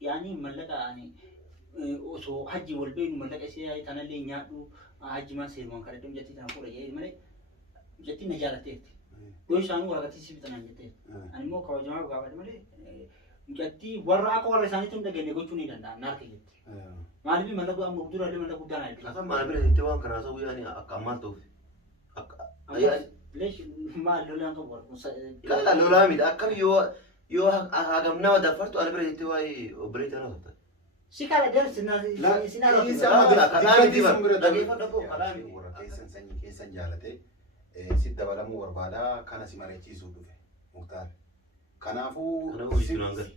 يعني ملقا يعني وسو حجي والبين ملقا سي تنالي نيادو حجي ما سير من كردم جتي تنقول يا مالي جتي نجارتي دو شانو ورغتي سي بتنا جتي انا مو كو جماعه غاوي مالي جتي ورا اكو ورا ساني تم دغني غوچوني دندا نارك جتي مالبي ملقا مقدور عليه ملقا دانا اصلا ما بره توان كنا سوي يعني اكملتو يعني ليش ما لولا انقبر لا لولا ميد اكم يو هاغمنا ودفرتو انا بره توي اوبريتر نوتا سيكالا درس لا سينا كلامي دي ورا كيسن سني كيسن جالته سيد دبلمو وربادا كان سيماريتي سودوفه مختار كنافو انا هو يسنانغل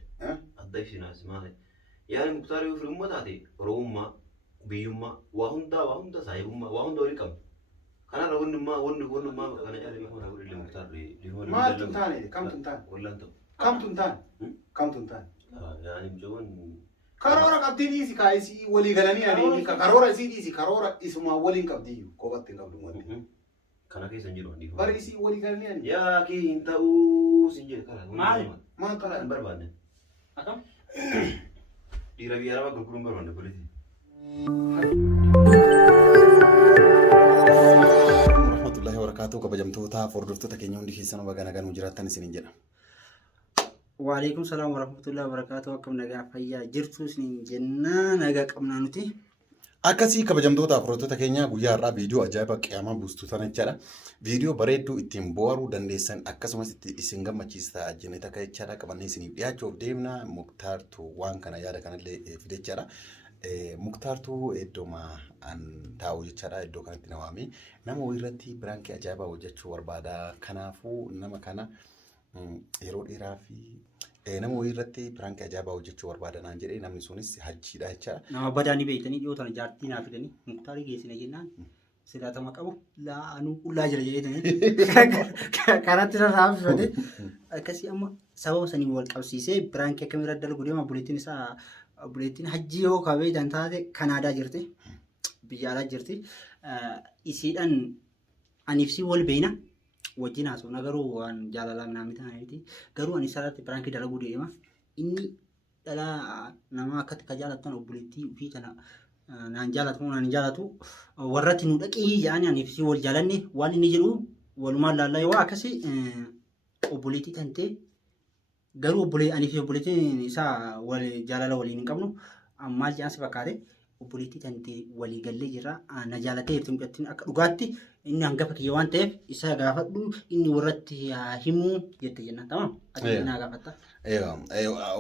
ادايش ناس ما يعني مختار يفرق متاتي روما بيوما وهوندا سايبوما وهوندا وريكم كان لو ما كان يعني ما هو اللي مختار ما تنتاني كم تنتان ولا انت كم تنتان يعني مجون كارورا قبدي سي كايسي ولي غلاني يعني كارورا سي كارورا اسمها ولي قبدي كوبت قبدي مودي كان كيس نجيرو عندي باري سي ولي غلاني يعني يا كي انت او سنجير كلا ما كلا بربان اكم دي ربي ارا غكرم بربان بوليتي ورحمة الله وبركاته كبجمتوتا فردفتو تكينيون دي خيسانو بغانا غانو جراتان سنين جدا وعليكم السلام ورحمة الله وبركاته وكم نجا فيا جرتو سنين جنة نجا كمنا نتي akkasii kabajamtoota afrootota keenya guyyaa irraa viidiyoo ajaa'iba qiyaamaa buustuu sana jechaadha. Viidiyoo bareedduu ittiin bohaaruu dandeessan akkasumas isin gammachiisaa jenne takka jechaadha qabannee isiniif dhiyaachuuf deemna. Muktaartuu waan kana yaada kanallee fide jechaadha. Muktaartuu iddooma an taa'u jechaadha. Iddoo kanatti na waamee nama wayirratti biraankii ajaa'ibaa hojjechuu barbaada. Kanaafuu nama kana yeroo dheeraa fi nama wayirratti biraankii ajaa'ibaa hojjechuu barbaadanaan jedhee namni sunis hajjiidha jechaadha. nama badaanii beeytanii dhiyootan jaartii naaf fidanii muktaarii geessina jennaan silaatama qabu laanuu qullaa jira jedhanii kanatti rarraafifate akkasii amma sababa sanii wal qabsiisee biraankii akkamii irra dalgu deema buleettiin isaa buleettiin hajjii yoo kabeetan taate Kanaadaa jirti biyya alaa jirti isiidhaan aniif si wal beeyna wajjin haasofna garuu waan jaalalaa minaa mitaaniiti garuu ani sararti biraankii dalaguu deema inni dhalaa nama akkatti ka jaalattan obboleettii ofii kana naan jaalatu naan jaalatu warratti nu dhaqii yaani aniif si wal jaalanne waan inni jedhu walumaan laallaa yoo akkasii obboleettii tantee garuu aniif obboleettiin isaa wal jaalala waliin hin qabnu maal jedhan si fakkaate obboleettii tantee walii gallee jira na jaalatee irti mudhattiin akka dhugaatti inni hangafa kiyya waan ta'eef isa gaafadhu inni warratti himuu jette jennaan tamam ati naa gaafatta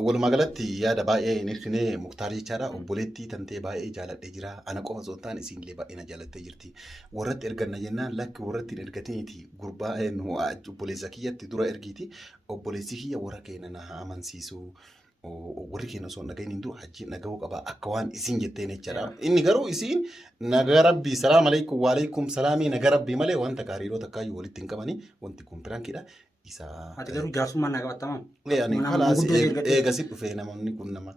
walumaa galatti yaada baay'ee ibsinee Muktaarii jechaadha. Obboleettii tantee baay'ee jaaladhee jira. Ana qofa osoo hin taane isinillee baay'ee na jaalattee jirti. Warratti erganna jennaan lakki warratti hin ergatiniiti gurbaa obboleessa kiyyatti dura ergiiti. Obboleessi kiyya warra keenya na amansiisu. Warri keenya osoo nagayin hindu hajji nagahuu qaba akka waan isin jetteen jechaadha. Inni garuu isin nagaa rabbii salaam alaikum wa alaikum salaamii nagaa rabbii malee wanta gaariidhoo takkaayyuu walitti hin qabani wanti kun biraankiidha. Ati garuu jaarsummaan na qabattamaa. Yani kalaas eegasit dhufee namni kun nama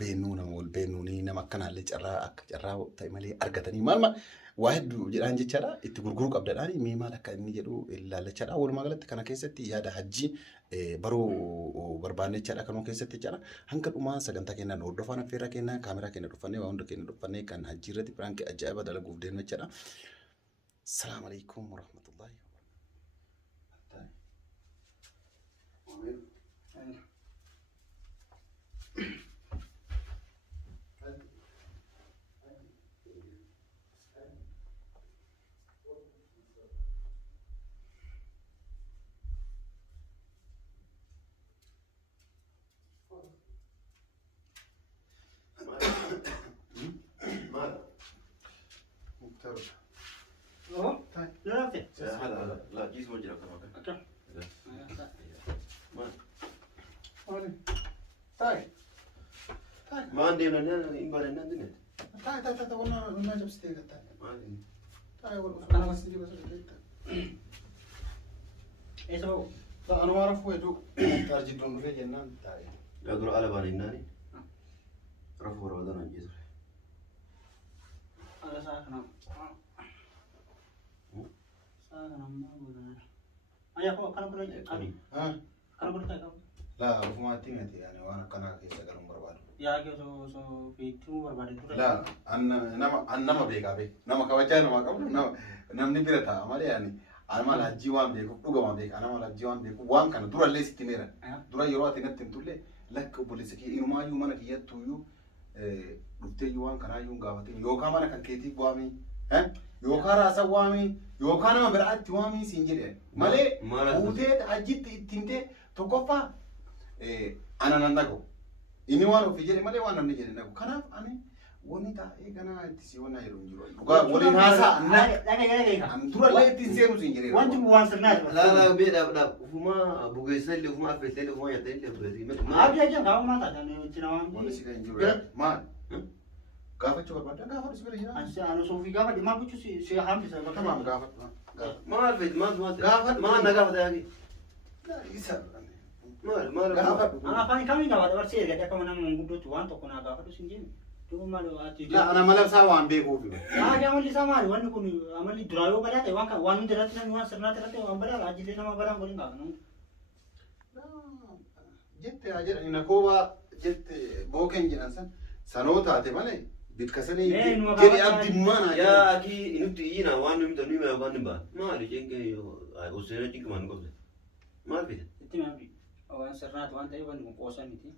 beenuu nama wal beenuuni nama akkanaallee carraa akka carraa ta'e malee argatanii maalma waa hedduu jedhaan jechaadha. Itti gurguruu qabdadhaan mee maal akka inni jedhu ilaallachaadha. Walumaa galatti kana keessatti yaada hajjii baruu barbaanne jechaadha kanuma keessatti jechaadha. Hanga dhumaa sagantaa kennaan hordofaan affeerraa kennaa kaameraa keenya dhufannee waa hunda keenya dhufannee kan hajjii irratti biraankii ajaa'iba dalaguuf deemnu jechaadha. Salaamu alaikum warahmatullahi. لا جيز وجهك كمان ما عندي انا يمكن عندنا تا والله ما جبت ستيك ما عندي انا بس نجيب بس ايش هو لا انا ما اعرف وين ترجي دون في جنان تاعي يقولوا على بالي ناني رفوا رمضان جيز على ساكنه ساكنه ما بقول ايا هو كان كل ها كان كل لا رفما تيمتي يعني وانا كنا كيس قالوا برباد Yaa ke so fiituu barbaade ture. La nama beekaa beek nama kabajaa nama qabu namni bira ta'a malee ani anama lajjii waan beekuuf dhugama beeka anama lajjii waan beekuuf waan kana durallee sitti meera dura yeroo ati natti himtullee lakka obboleessa kee inumaayyuu mana kiyyattuuyyuu dhufteeyyuu waan kanaayyuu gaafatin yookaan mana kan keetiif waamii yookaan raasan waamii yookaan nama biraatti waamii siin jedhe malee fuutee ajitti itti himtee tokkoffaa ana nan dhagahu inni waan ofii jedhe malee waan namni jedhe dhagu kanaaf ani wani taa'ee ganaa itti si wanna yeroo hin jiru dhugaa waliin haasaa durallee ittiin seenu siin jedhe Wanti waan sirnaati. La beedhaaf ufuma bugeessallee ufuma affeellee ufuma nyaatallee bugeessi. Abdii ajaan gaafa maata kan itti namaan. wani si kan hin jiru maal gaafachuu barbaadda gaafadhu si bira jira Ansi anu soofii gaafa dhimaa gochuu si hambisa bakka tamaam gaafadhu Maal feet maal Gaafadhu. maal na gaafata yaaki. isa Maal gaafadhu Ana afaan kamiin gaafa dabarsee erga akka mana manguddootti waan tokko naa gaafadhu sin jenni. Duuba maal ati. la ana malabsaa waan beekuuf Yaa amalli isaa maali wanni kun amalli duraa yoo badaa ta'e waan kan waan hundi irratti namni waan sirnaatti irratti waan badaa ajillee nama badaan godhin gaafa namu. jette haa jedhani na koobaa jette bookeen jedhan san sanoo taate malee bitkasanii jedhe abdimmaan haa yaa aki inutti iyyina waan nuyi tanuu hima yookaan hin baan maali jenge useena cinqimaan qabda maal fida. Itti maambi waan sirnaatti waan ta'eef wanni kun qoosan miti.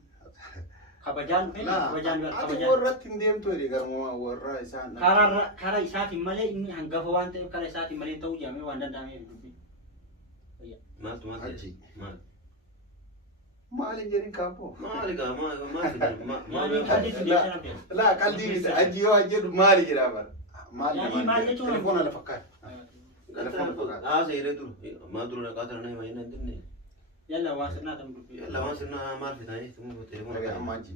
Kabajaan kabajaan ati kabajaan. warratti hin deemtu jedhe garuma warra isaan Karaa isaatiin malee inni hangafa waan ta'eef karaa isaatiin malee ta'uu jaamee waan danda'ameef dubbii. Maaltu maal Achi. maal maali jedhin kaaboo maali gaa maal fida Maali kalli fi deessan abdee. la qalbii miti aji yoo jedhu maali jedhaa bara maali Yaani maal jechuun? telefoona lafa kaa'e telefoona lafa kaa'e Haasa yeroo duru maal duru naqaa tana nama hin dandeenye. Yalla waan sirnaatti dubbii. Yalla waan sirnaa maal fidanii tumuu telefoona. Dhagaa amma aji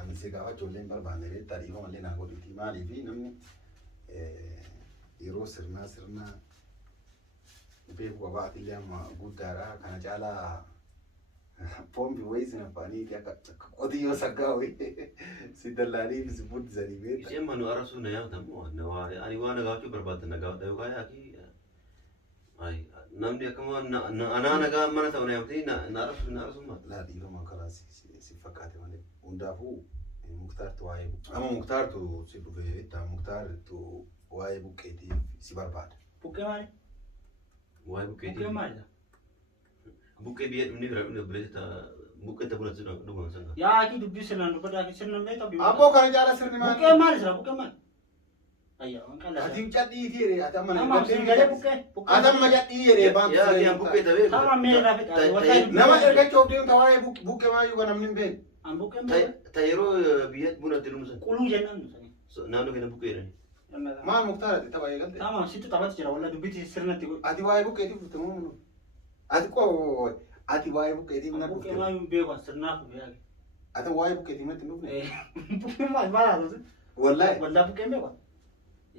ani si gaafachuu illee hin barbaanne beektaa dhiifama illee naa godhuti maaliifi namni yeroo sirnaa beeku qabaati illee amma guddaadha kana caalaa pompi wayii sin afaanii akka qotiyyoo saggaa wayii si dallaanii si buddisanii beekta. Isheen manu arasuu na yaadamu ani waan nagaachuu barbaadde nagaadha yookaan yaaki namni akkama anaa nagaa mana ta'u na yaamtee na arasuu maal. Laa dhiifama karaa si fakkaate malee hundaafuu muktaartu waa'ee amma muktaartu si dhufe beektaa muktaartu waa'ee buqqeetiif si barbaada. Buqqee maali? Waa'ee Buqqee buqqeetii. maali? Buqqee biyya dhumni bira dhumni bileeta buqqee ta'uu natti dhuguman sana. Yaa akii dubbii sirnaan dubbata akii sirnaan beektaa dubbii. Abboo kana jaala sirni maali? Buqqee maali sira buqqee maali? Ayyaa waan qalla. Ati cadhii tiire ati amma Nama siin galee buqqee. ati amma cadhii jedhee baantu Yaa kiyaan buqqee ta'ee. Sama meerraa fedha. nama ergachuuf deemta waa'ee buqqee maayyuu kan namni hin beekne. An buqqee maali? Ta yeroo biyya buna itti dhumsan Quluu jennaan nusanii. naannoo keenya buqqee jedhani. Maal muktaara ati tapha eegalte? Sama situ taphatu jira walla dubbitti sirnatti godhu. Ati waa'ee buqqeetiif dhufte moo munu? Ati qoo ati waa'ee buqqeetiif na Buqqee dhufte. maali beeku sirnaaf beeku. Ati waa'ee buqqeetiif natti hin dhufne. Buqqee maali maali haasa'u? Wallahi. Wallaa buqqee beeku.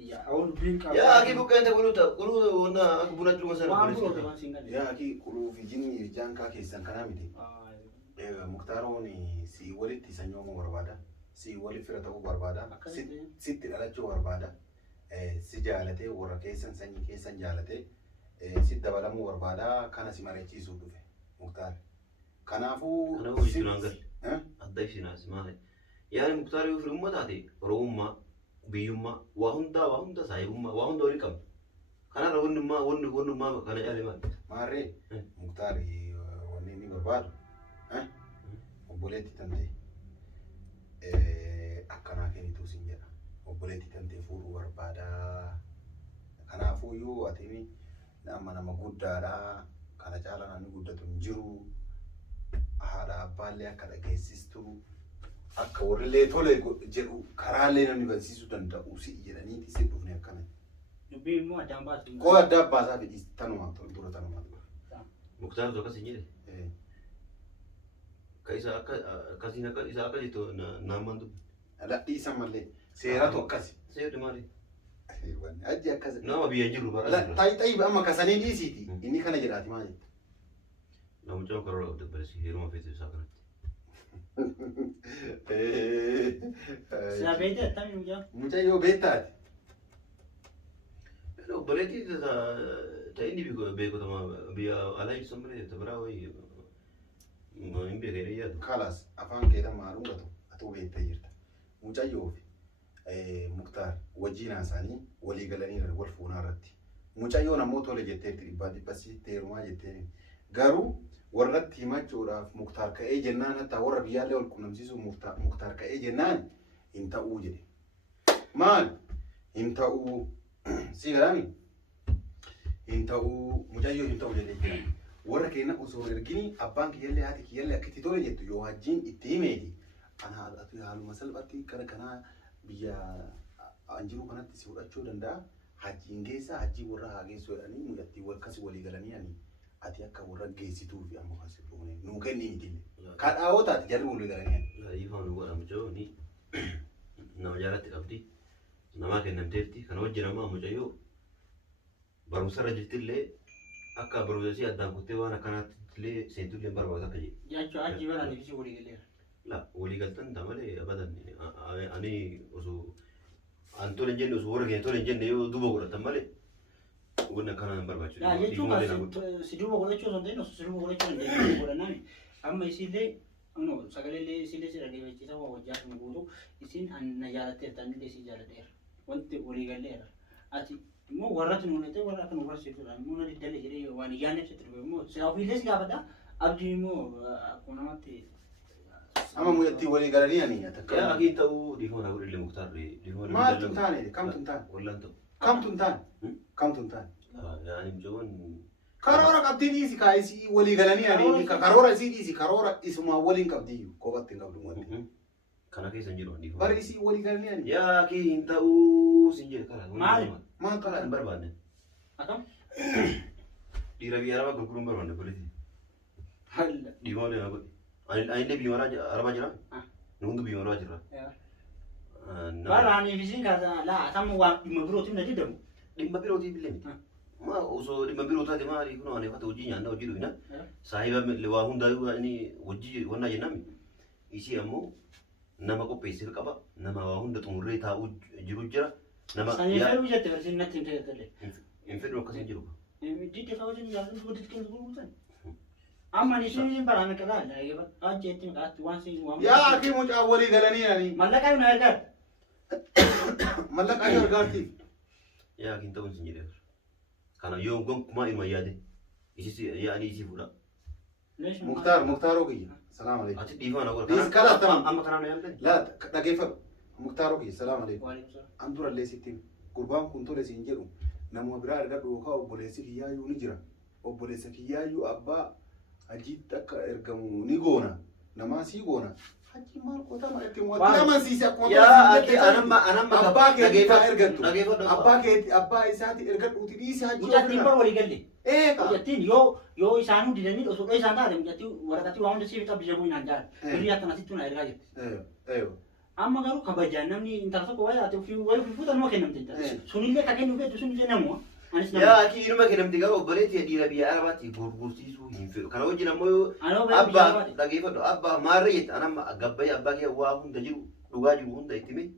Yaa awwan dubbiin qabu. Yaa akii buqqeen ta'e quluu wanna akka buna itti dhuman sana. Waan buqqee waan siin galee. Yaa akii quluu fi jinni jaankaa keessan kanaa miti. Muktaaroon si walitti sanyoomuu barbaada. Si walitti fira ta'uu barbaada. Sitti dhalachuu barbaada. Si jaalatee warra keessan sanyii keessan jaalatee si dabalamuu barbaada. Kana si mari'achiisuu dhufe muktaar. Kanaafuu Kanaafuu isin waan galle. Adda ishinaas maali? Yaani muktaar yoo firummaa taate roobummaa biyyummaa waa hunda saayibummaa waa hunda waliin qabdu. Kanaafuu wannummaa kana caalee maali? maarree muktaar wanni inni barbaadu obboleetti tantee akkanaa kennituu sin jedha. Obboleetti tantee fuudhuu barbaada. Kanaafuu yoo ati amma nama guddaadha. Kana caala namni guddatu hin jiru. Haadha abbaallee akka dhageessistu akka warrillee tole jedhu karaallee namni barsiisuu danda'u si jedhaniiti si dhufne akkana. Dubbii immoo addaan baasu. Koo adda abbaasaa fedhis tanumaa dura tanumaa dura. Muktaar tokko sin jedhe. Ka isa akkasiin akka isa akka jettu naamman dubbi. Dhiisa malee seeratu akkasi. Seerri maali? Ajji akkasi. Nama biyya jiru bara. Ta'i amma kasanii dhiisiiti. Inni kana jedhaati maal jetta? Namicha karoora dabbalisi heeruma feetu isaa kanatti. Sila beekte attamiin jaa. Mucayyoo beektaati. Obboleetti ta'inni beekotama biyya alaa ibsan malee biraa wayii hin beekne jedhu. Kalas afaan keetan maalum gatu atu beektee jirta. Mucayyoo fi Muktaar wajjin haasanii walii galanii wal fuunaa irratti. Mucayyoon ammoo tole jetteetti dhibbasii teerumaa jetteen. Garuu warratti himachuudhaaf Muktaar ka'ee jennaan hatta warra biyyaallee wal qunnamsiisuu Muktaar ka'ee jennaan hin ta'uu jedhe. Maal? Hin ta'uu si galaami? Hin ta'uu mucayyoo hin ta'uu jedhee warra keenya osoo ergini abbaan kiyyallee haati kiyyallee akka itti tole jettu yoo wajjin itti himeeti. Ana ati haaluma salphatti kana biyya anjiru kanatti si fudhachuu danda'a. Hajjiin geessa hajjii warra haa geessu jedhanii mul'atti akkasii walii galanii ani ati akka warra geessituu fi ammoo asii dhuunee nuu kenni miti. Kadhaawota ati jarri walii galanii. Ifaan godhamu jechuun nama jaalatti qabdi namaa kennamteetti kana wajjin ammaa mucayyoo barumsarra jirtillee akka barumsasii addaan kuttee waan akkanaatti illee seentullee barbaadu akka jedhe. Jechuun hajji baraan ibsi walii galeera. La walii galtan malee abadan ani osoo an tole jenne osoo warra keenya tole jenne yoo duuba godhatan malee wanna kanaan barbaachisu. Yaa jechuun si duuba godhachuu osoo hin ta'in osoo si duuba godhachuu hin ta'in godhannaan amma isillee sagalee isillee si dhageeffachiisa waa wajjaa hin guutu isin na jaalatteerta anillee si jaaladheera wanti walii galleera ati immoo warratti nuunatee warra akka nu barsiisudha immoo na diddalee jedhee waan iyyaan ibsatti dhufe immoo silaa ofiillee si gaafadha abdii immoo akkuma namatti Ama muyatti walii galanii ani atakka. Yaa akin ta'uu dhiifama godhille Muktaarri dhiifama. Maal tun taane kam tun taane? Wallaan ta'u. Kam tun taane? Kam tun taane? Yaani mucawwan Karoora qabdii dhiisi kaayisii walii galanii ani karoora isii dhiisi karoora isuma waliin qabdii kophaatti hin qabdu wanti. kana keessa hin jiru dhiifama. Bari isii walii galanii ani. Yaa akin ta'uu sin jedhe karaa. Maali? Maal Karaa hin barbaanne. Akkam? Dhiira biyya arabaa gurguruun barbaanne politii. Halla. Dhiifama leena godhe. Ani illee biyya arabaa jira. Nuundu biyya arabaa jira. Baraan ifisiin kaasa laa atam waan dhimma birootiin na didamu. Dhimma birootiin illee miti. Ma osoo dhimma biroo taate maali kun waan eeffata hojii nyaanna hojii dhufina. Saahiba waa hundaa inni hojii wannaa jennaan. Isii ammoo nama qopheessee qaba. Nama waa hunda xumurree taa'uu jiru jira. Nama Sanyii fedhuu jette barsiin natti hin ta'e. hin fedhu akkasii jiru. Didde fa'aa wajjin jaalatu walitti kennu gurgurtan. Amma ni sun baraan qala la yeba ajjeetti qaatti waan siin waan. Yaa akii mucaa walii galanii ani. Mallaqa na ergaa. Mallaqa yoo argaatti. Yaa akin ta'uun sin jedhe. Kana yoo gonkumaa ilma yaade isis yaani isii fuudha. Muktaaroo kiyya. Salaam alaikum. Ati dhiifama na godha. Dhiis kala ta'an. Amma kanaan na yaaltani. Laa dhageeffadhu. Muktaaroo kiyya salaam alaikum. Waalaikum salaam. An durallee sittiin gurbaan kun tole siin jedhu nama biraa argadhu yookaan obboleessi kiyyaayyuu ni jira. Obboleessa kiyyaayyuu abbaa Hajiitti akka ergamu ni goona. Namaa sii goona. Hajii maal qoota malatti wanti amansiise akkuma yaa ati anamma abbaa keetii ergattu. Dhageeffadhu. Abbaa isaati ergadhuuti dhiisi hajii. Mucattiin bar walii galle. Eeqa. Mucattiin yoo isaanuu didanii osoo isaan taate mucattiin waraqatii waan hunda siif qabdi jedhu hin hanjaan. Birrii akkanatti na ergaa jirti. Amma garuu kabajaan namni intala tokko wayi ati ofii fuutan moo kennamte. Sunillee ka kennu feetu sunillee namu. Yaa ati inuma kennamti garuu obboleetti dhiira biyya arabaatti gurgursiisuu hin fedhu. Kana wajjin ammoo abbaa dhageeffadhu abbaa maarree jette anamma gabbayee abbaa kee waa hunda jiru dhugaa jiru hunda itti hime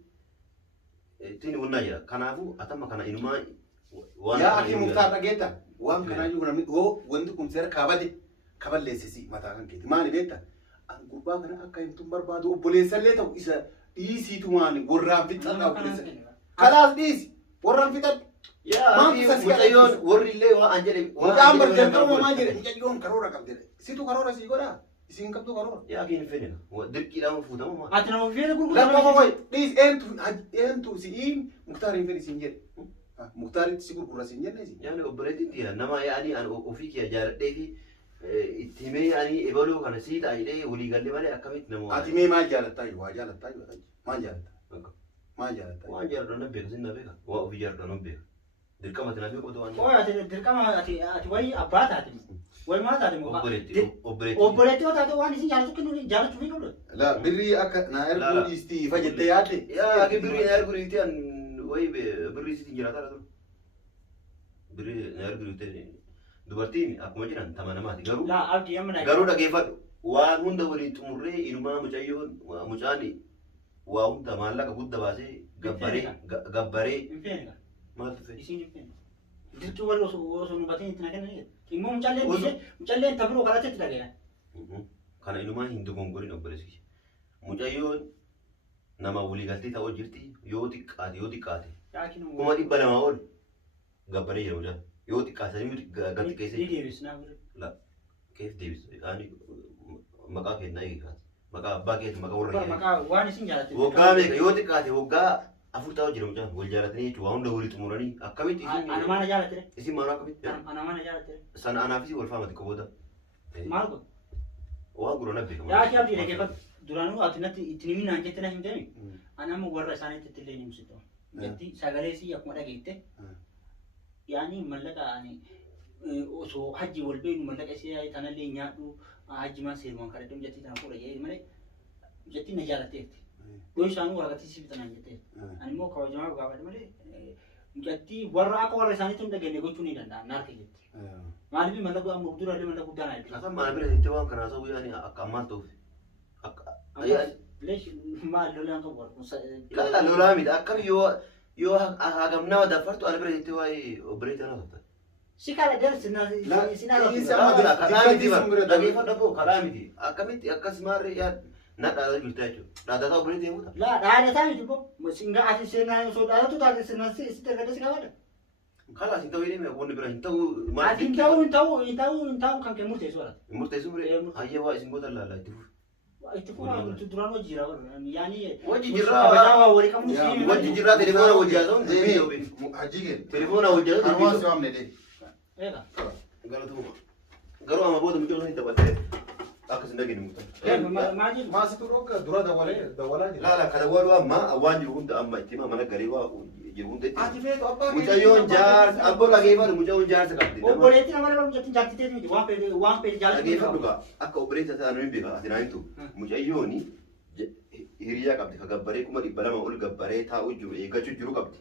ittiin wannaa jira. Kanaafuu atamma kana inumaa waan. Yaa ati Muktaar dhageetta waan kanaayyuu namni dhoo wanti kun seera kaabate kaballeessisi mataa kan keeti maali beekta? An gurbaa kana akka hin tun barbaadu obboleessallee ta'u isa dhiisiitumaan warraan fixadha obboleessa. Kalaas dhiisi warraan fixadha. Yaa mucayyoon warri illee waan an jedhe waan barjaamu maa jedhe mucayyoon karoora qabdi situ karoora sii godha isiin qabdu karoora. Yaa kiin fedhina dirqiidhaan fuutamu maa. Ati nama ofii gurgurtan. Lafa wayi dhiis eentu si'iin Muktaariin fedhi siin jedhe. Muktaaritti si gurgura siin jenne si. Yaani obboleettitti nama yaani an ofii kee jaaladhee fi itti himee yaani ebaluu kana sii taa'idhee walii galle malee akkamitti nama. Ati mee maal jaalattaa waa jaalattaa maal jaalattaa maal jaalattaa. Waan jaaladhu nan beeka sin na beeka waa ofii jaaladhu nan beeka. Dirqama ati na beeku waan. Oo ati dirqama ati wayi abbaa taate. Wayi maal taate moo. Obboleetti yoo taate waan isin jaalatu kennu jaalachuu hin oolu. La birrii akka na erguu dhiistii ifa jettee yaadde. Yaa ati birrii na erguu dhiistii an wayi birrii sitiin jiraataa dha. Birrii na erguu dhiistii dubartiin akkuma jiran tama namaati garuu. Laa abdii amma na. Garuu dhageeffadhu waan hunda waliin xumurree inumaa mucayyoon mucaani waa hunda maallaqa guddaa baasee gabbaree. Maaltu fe'e? Isiin hin fedhu. Dirqii warri osoo nu bateen itti na kennan. Immoo mucalleen tabiroo kadhateetti dhageera. Kana inumaa hin dogongorin obboleessi. Mucayyoon nama walii galtee ta'uu jirti yoo xiqqaate. Kuma 200 ol gabbaree jira mucaan. Yoo xiqqaatanii galti keessa. La keef deebis. Yaani maqaa kennaa eegaa. Maqaa abbaa keessa maqaa warra. Maqaa waan isin jaalatte. Waggaa meeqa yoo xiqqaate waggaa 4 ta'uu jira mucaan. Wal jaalatanii jechuudha. Waan hunda walii xumuranii akkamitti isin. Ana maana jaalatte. Isin maal akkamitti? Ana maana jaalatte. Sana anaafis wal faamati qaboota. Maal godhu? Waan gurra nabbi qabu. Yaa kiyyaa biyya keeffatu. Duraanuu ati natti ittiin himi naan jette na hin deemi. Ani amma warra isaaniitti illee ni musitu. Jetti sagalee si akkuma dhageette. Yaani mallaqa ani osoo hajji wal beenu mallaqa isii tanallee nyaadhu hajji maa seerumaan kadhadhu jetti tana fuudha jedhee malee jetti na jaalatteetti. Yoo isaanuu waraqatii si bitanaan jetteetti. Ani immoo kabajamaa gaafadhe malee jetti warra akka warra isaaniitti hin dhageenye gochuu ni danda'a naarka jetti. Maaliif mallaqa amma duraallee mallaqa guddaan ayi. Asan maal bira jettee waan kanaa ta'uu yaani akka ammaan ta'uuf. Leesh maal lolaan qabu warra. Kala lolaa miti akkami yoo hagam nama dafartu ana bira jettee waa'ee obboleettii ana ta'u. Si kala jalsi karaa miti akkamitti akkas maarree yaa na dhaadaa jirta jechuudha. Dhaadataa obboleettii eeguuta. Laa dhaadataa miti boo singa ati seenaa osoo dhaadatu taate seenaa si tergada si qabada. Kalaas hin ta'uu jedhee wanni bira hin ta'uu. Ati hin ta'uu kan kee murteessu wala. Murteessu bire hayyee waa isin goota laalaa itti fufu. Itti fufu duraan hojii jira yaani. Hojii jirraa walii qabu. Hojii jirraa telefoona hojii haasa'uun. Telefoona hojii haasa'uun. Harmaa si'aamne dee. Eega. Garuu amma booda mucaa osoo hin taphatee akkas hin dhageenye mucaa. Maasitu dhooqa dura dawalaa jira. Laala kana waluu amma waan jiru hunda amma itti mana galee waa jiru hunda itti. Ati feetu abbaa Mucayyoon jaarsa abboo dhageeffatu mucayyoon jaarsa qabdi. Obboleettii nama nama mucattiin jaallatee miti waan fedhe jaallatee. Dhageeffatu gaa akka obboleessa isaa nu hin beeka ati naa himtu mucayyooni hiriyaa qabdi ka gabbaree 200 ol gabbaree taa'u jiru eeggachuu jiru qabdi.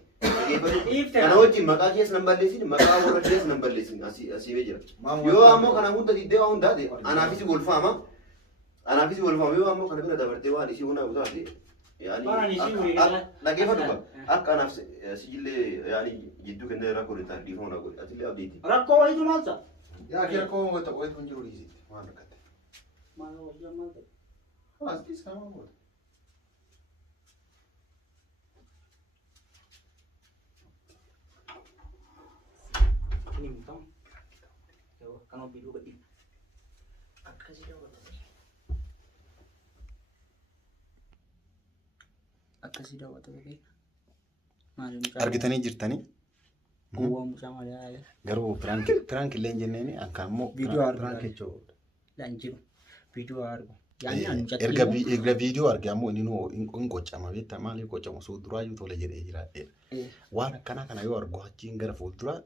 Kana wajjin maqaa keessa nan balleessin maqaa warra keessa nan balleessin asii jira. Yoo ammoo kana hunda diddee waan hundaate anaafis golfaama. Anaafis golfaama yoo ammoo kana bira dabartee waan isii hunda utaate. Dhageeffatu gaa akka anaaf sijillee yaani jidduu kennee rakkoo dhiitaa dhiifama na godhe atillee abdiitti. Rakkoo wayitu maal ta'a? Yaa kee rakkoo wayitu hin jiru dhiisitti waan rakkate. Maal hojii maal ta'a? Asii isaa maal godhe? Ini mutang. Yo, kan opi dulu gadi. Akkasi daawwata. Akkasi daawwata babe. Maali mucaa. Argitanii jirtanii? Gowwaa mucaa maali yaa. Garuu prank illee hin jenneeni akka ammoo Viidiyoo argu. prank jechuudha. Laan jiru. Viidiyoo argu. Erga viidiyoo arge ammoo inni hin qocama beektaa maaliif qocamu suuduraayyuu tole jedhee jiraadheedha. Waan akkanaa kana yoo argu achiin gara fuulduraa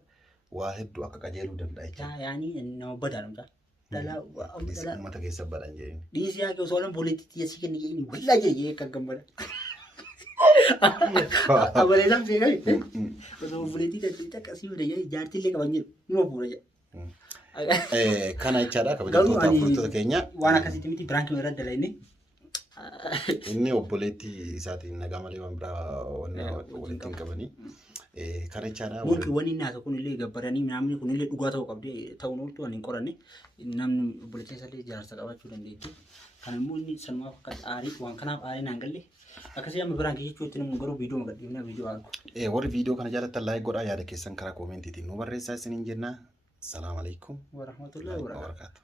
waa hedduu akka qajeeluu danda'a jechuudha. Yaani nama badaadha. Dala uummata keessa badan jedhani. Dhiisii yaa osoo lan boleetti yasii kenni jedhani wallaa jedhee kan gammada. Abalee san fiigaa osoo boleetti kan akkasii fide jedhee jaartillee qaban jedhu numa fuudha jedha. Kana jechaadha kabajamtoota furtoota keenya. Waan akkasitti miti biraankii irra dalagne. Inni obboleettii isaatiin nagaa malee waan biraa walitti hin qabanii. Kana jechaadha. Mulki wani inni haasa'u kunillee gabbaranii namni kunillee dhugaa ta'uu qabdi ta'uun ooltu ani hin qoranne namni obboleettii isaallee jaarsa qabaachuu dandeetti. Kan immoo inni sanumaaf akka aarii waan kanaaf aarii naan galle akkasii amma biraan keessa jechuutti namni garuu viidiyoo magadhiifnaa viidiyoo argu. Warri viidiyoo kana jaallattan laayik godhaa yaada keessan karaa koomentiitiin nu barreessaa isiniin jenna. Assalamu alaikum warahmatullahi wabarakatuh.